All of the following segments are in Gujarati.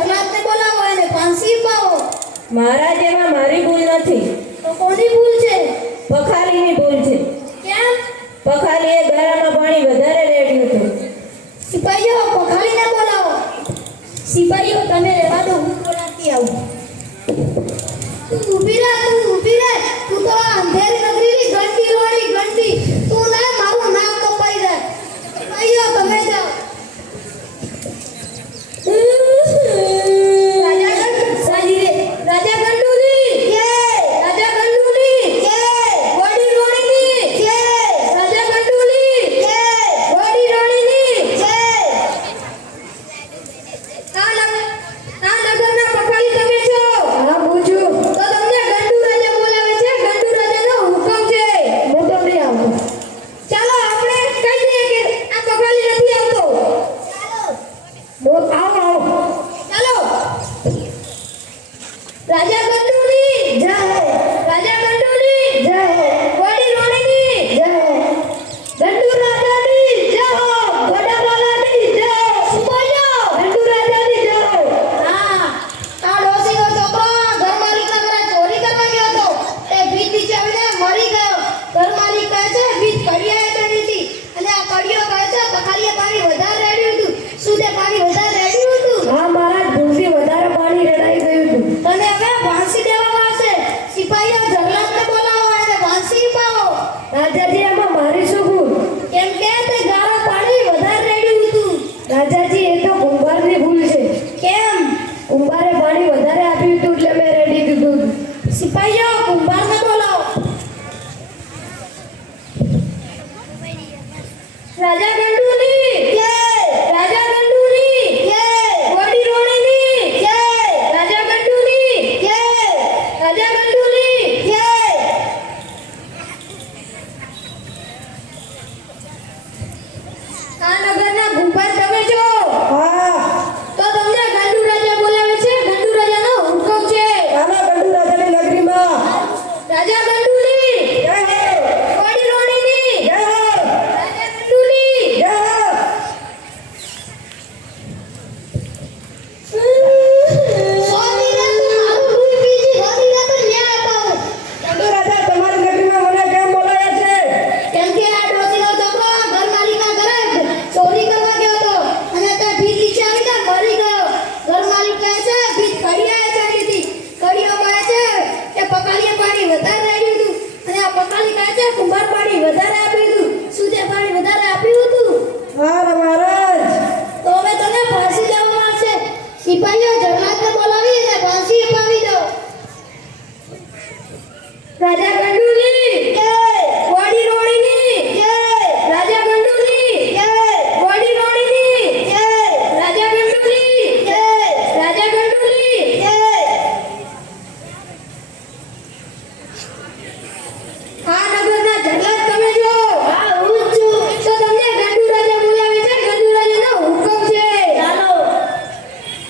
જગન્નાથને બોલાવો અને ફાંસી પાવો. મારા જેમાં મારી ભૂલ નથી. તો કોની ભૂલ છે? પખાલીની ભૂલ છે. કેમ? પખાલીએ ગરામાં પાણી વધારે રેડ્યું હતું. સિપાહીઓ પખાલીને બોલાવો. સિપાહીઓ તમે રહેવા દો, હું બોલાવતી આવું. તું ઊભી રહે, તું તો આ અંધેરી નગરીની ઘંટી વાળી ઘંટી. તું ના મારું નાક કપાઈ જાય. સિપાહીઓ તમે જાઓ. રાજા ગંડુલી જય, રાજા ગંડુલી જય, વડી રોણીની જય, રાજા ગંડુલી જય, વડી રોણીની જય. આ નગરના પખાલી તમે છો? હા, હું છું. તો તમને ગંડુ રાજા બોલાવે છે. ગંડુ રાજાનો હુકમ છે. હું તો નહીં આવું. ચાલો આપણે કહી દઈએ કે આ પખાલી નથી આવતો. આવો. ચાલો. રાજા ગંડુલી જય, રાજા ગંડુલી જય, વડી રોણીની જય, ગંડુ રાજાની જય હો, વડાવાલાની જય, સિપાહીઓ ગંડુ રાજાની જય. હા, આ ડોસીનો છોકરો ઘરમાલિકના ઘરે ચોરી કરવા ગયો હતો. તે ભીત નીચે આવીને મરી ગયો. ઘરમાલિક કહે છે ભીત કડિયાએ ચડી હતી અને આ કડિયો કહે છે પખાલીએ પાણી વધારે રેડ્યું હતું. શું તે પાણી વધારે રેડ્યું હતું? હા મહારાજ, ભૂલથી વધારે પાણી રેડાઈ ગયું હતું. તને હવે ફાંસી દેવામાં આવશે. સિપાહીઓ જગન્નાથને બોલાવો અને ફાંસી પાવો. રાજાજી, એમાં મારી શું ભૂલ? કેમ કે તે ગારો પાણી વધારે રેડ્યું હતું. રાજાજી, એ તો કુંભારની ભૂલ છે. કેમ? કુંભારે પાણી વધારે આપ્યું હતું એટલે મેં રેડી દીધું. સિપાહીઓ કુંભારને બોલાવો. રાજા ગંડુલી જય, રાજા ગંડુલી જય, વડી રોણીની જય, રાજા ગંડુલી જય, રાજા ગંડુલી જય. આ નગરના કુંભાર તમે છો? હા, તો તમને ગંડુ રાજા બોલાવે છે. ગંડુ રાજાનો હુકમ છે. ચાલો ગંડુ રાજાની નગરીમાં. રાજા ગંડુલી જય હો, વડી રોણીની જય હો, રાજા ગંડુલી જય હો. સ્વામીને તો મારું દૂધ પીજી, સ્વામીને તો ન્યાય અપાવો. ગંડુ રાજા, તમારી નગરીમાં મને કેમ બોલાવ્યા છે? કેમ કે આ ડોસીનો છોકરો ઘરમાલિકના ઘરે ચોરી કરવા ગયો હતો અને તે ભીત નીચે આવીને મરી ગયો. ઘરમાલિક કહે છે ભીત કડિયાએ ચડી હતી. કડિયો કહે છે કે પખાલીએ પાણી વધારે રેડ્યું હતું અને આ પખાલી કહે છે કુંભાર પાણી વધારે આપ્યું હતું. શું તે પાણી વધારે આપ્યું હતું? હા મહારાજ. તો હવે તને ફાંસી દેવામાં આવશે. સિપાહીઓ જગન્નાથને બોલાવી અને ફાંસી અપાવી દો. રાજા ગંડુલી જય, વડી રોણીની જય, રાજા ગંડુલી જય, વડી રોણીની જય, રાજા ગંડુલી જય, રાજા ગંડુલી જય. આ નગરના જગન્નાથ તમે છો? હા, હું જ છું. તો તમને ગંડુ રાજા બોલાવે છે. ગંડુ રાજાનો હુકમ છે. ચાલો.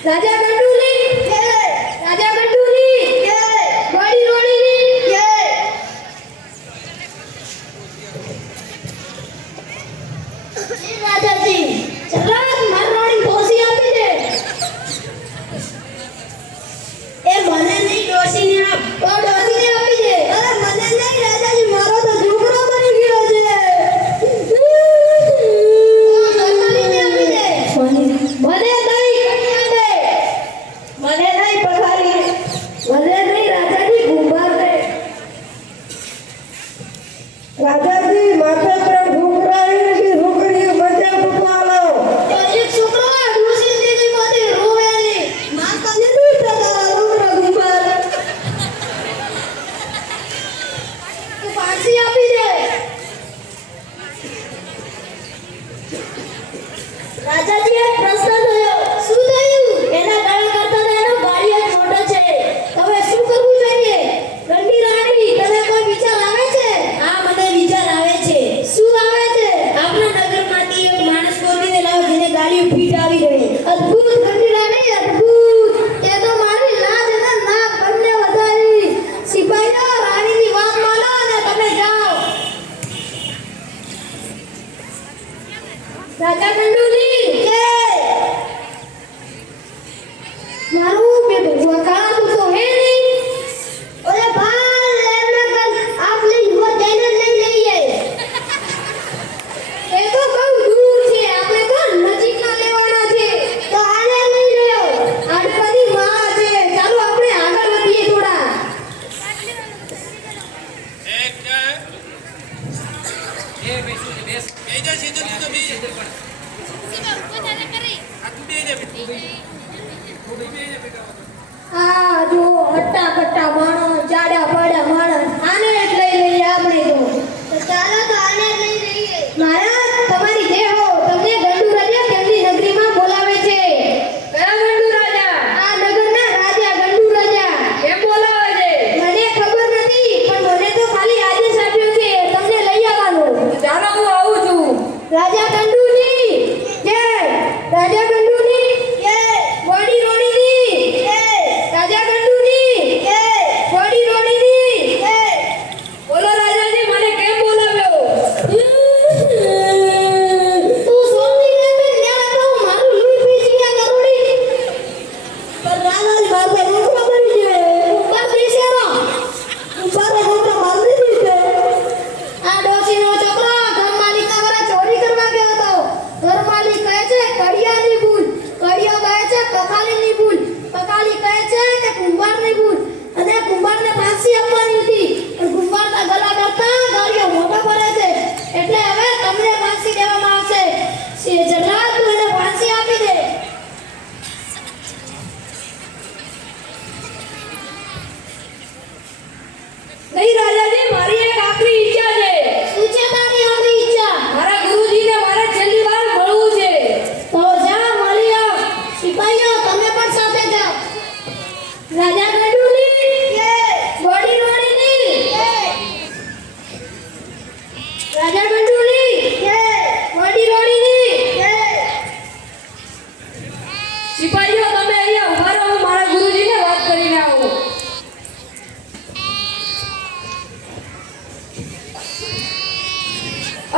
રાજા ગંડુલી જય, રાજા ગંડુલી જય, વડી રોણીની જય. રાજાજી જગન્નાથ મારવાડી ફોસી આપી દે. એ મને નહીં, ડોસીને આપ. તો ડોસીને આપી દે. અરે મને નહીં રાજાજી, મારો તો ઝૂંપડો બની ગયો છે. ઘરમાલીને આપી દે. મને નહીં, કન્યા દે. મારું બેટું વખાતું તો હે નહીં. ઓલે ભાઈ લેવના કર આપ લઈ લો તેને લઈ લઈએ. એ તો બહુ દૂર છે, આપણે તો નજીકના લેવાના છે. તો આને લઈ લ્યો. આડપદી માં છે. ચાલો આપણે આગળ વધીએ થોડા. આ જો હટ્ટા કટ્ટા માણસ, જાડા પાડા માણસ, આને જ લઈ લઈએ આપણે તો. ચાલો તો આને જ લઈ લઈએ. મહારાજ તમારી જય હો. તમને ગંડુ રાજા તેમની નગરીમાં બોલાવે છે. કયા ગંડુ રાજા? આ નગરના રાજા ગંડુ રાજા. કેમ બોલાવે છે? મને ખબર નથી, પણ મને તો ખાલી આદેશ આપ્યો છે તમને લઈ આવવાનો. ચાલો હું આવું છું. રાજા ગંડુની જય. રાજા ગંડુની જય. વડી રોણીની જય. રાજા ગંડુની જય. વડી રોણીની જય. બોલો રાજાજી, મને કેમ બોલાવ્યો? તું સોની ને બે ન્યા તો મારું લૂઈ પીસી ગયા કરોડી. પણ રાજાજી બાપે રોકડા બની જાય. ઉપર દેશેરો. ઉપર રોકડા મારી દીધે. આ ડોસીનો છોકરો ઘરમાલિકના ઘરે ચોરી કરવા ગયો હતો. ઘરમાલિક કહે છે કડિયાની ભૂલ. કડિયો કહે છે પખાલીની ભૂલ. પખાલી કહે છે કે કુંભારની ભૂલ. અને કુંભારને ફાંસી આપવાની હતી. પણ કુંભારના ગળા કરતા ગાળિયો મોટો પડે છે. એટલે હવે તમને ફાંસી દેવામાં આવશે. જરા તું એને ફાંસી આપી દે. નહીં રાજાજી, મારી એક આખરી ઈચ્છા છે. શું છે તારી આપણી ઈચ્છા? મારા ગુરુજીને મારે છેલ્લી વાર મળવું છે. તો જા મળી આવ. સિપાહીઓ તમે પણ સાથે જાઓ. રાજા ગંડુની જય. વડી રોણીની જય. રાજા ગંડુની જય. વડી રોણીની જય. સિપાહીઓ તમે અહીંયા ઉભા રહો, હું મારા ગુરુજીને વાત કરીને આવું.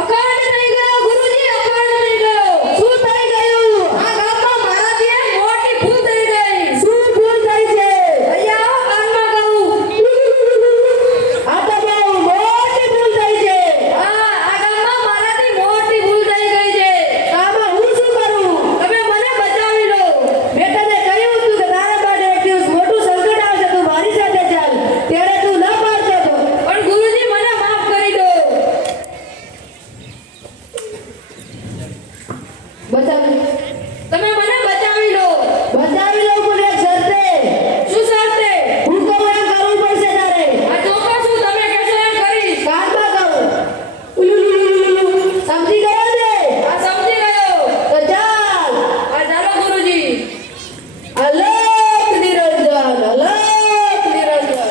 અખંડ થઈ ગયો ગુરુજી, અખંડ થઈ ગયો. શું થઈ ગયું? આ ગામમાં મારાથી એક મોટી ભૂલ થઈ ગઈ. શું ભૂલ થઈ છે? અહીંયા આવો, કાનમાં કહું. આ તો બહુ મોટી ભૂલ થઈ છે. આ ગામમાં મારાથી મોટી ભૂલ થઈ ગઈ છે. આમાં હું શું કરું? તમે મને બચાવી લો. મેં તને કહ્યું હતું કે તારા માટે એક દિવસ મોટું સંકટ આવશે, તું મારી સાથે ચાલ. ત્યારે તું ન પાડતો હતો. પણ ગુરુજી મને માફ કરી દો. બચાવી તમે મને બચાવી લો. બચાવી લઉં પણ એક શરતે. શું શરતે? હું કહું એમ કરવું પડશે તારે. આ ચોક્કસ હું તમે કહેશો એમ કરીશ. કાનમાં કહું. ઉલુલુલુલુલુ. સમજી ગયો ને? આ સમજી ગયો. તો ચાલ. આ ચાલો ગુરુજી. અલોક નિરંજન, અલોક નિરંજન.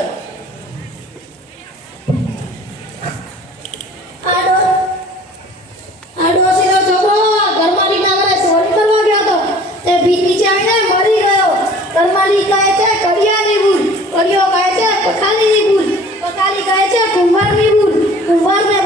આ ડોસીનો છોકરો ઘરમાલિકના ઘરે ચોરી કરવા ગયો હતો. તે ભીત નીચે આવીને મરી ગયો. ઘરમાલિક કહે છે કડિયાની ભૂલ. કડિયો કહે છે પખાલીની ભૂલ. પખાલી કહે છે કુંભારની ભૂલ. કુંભારને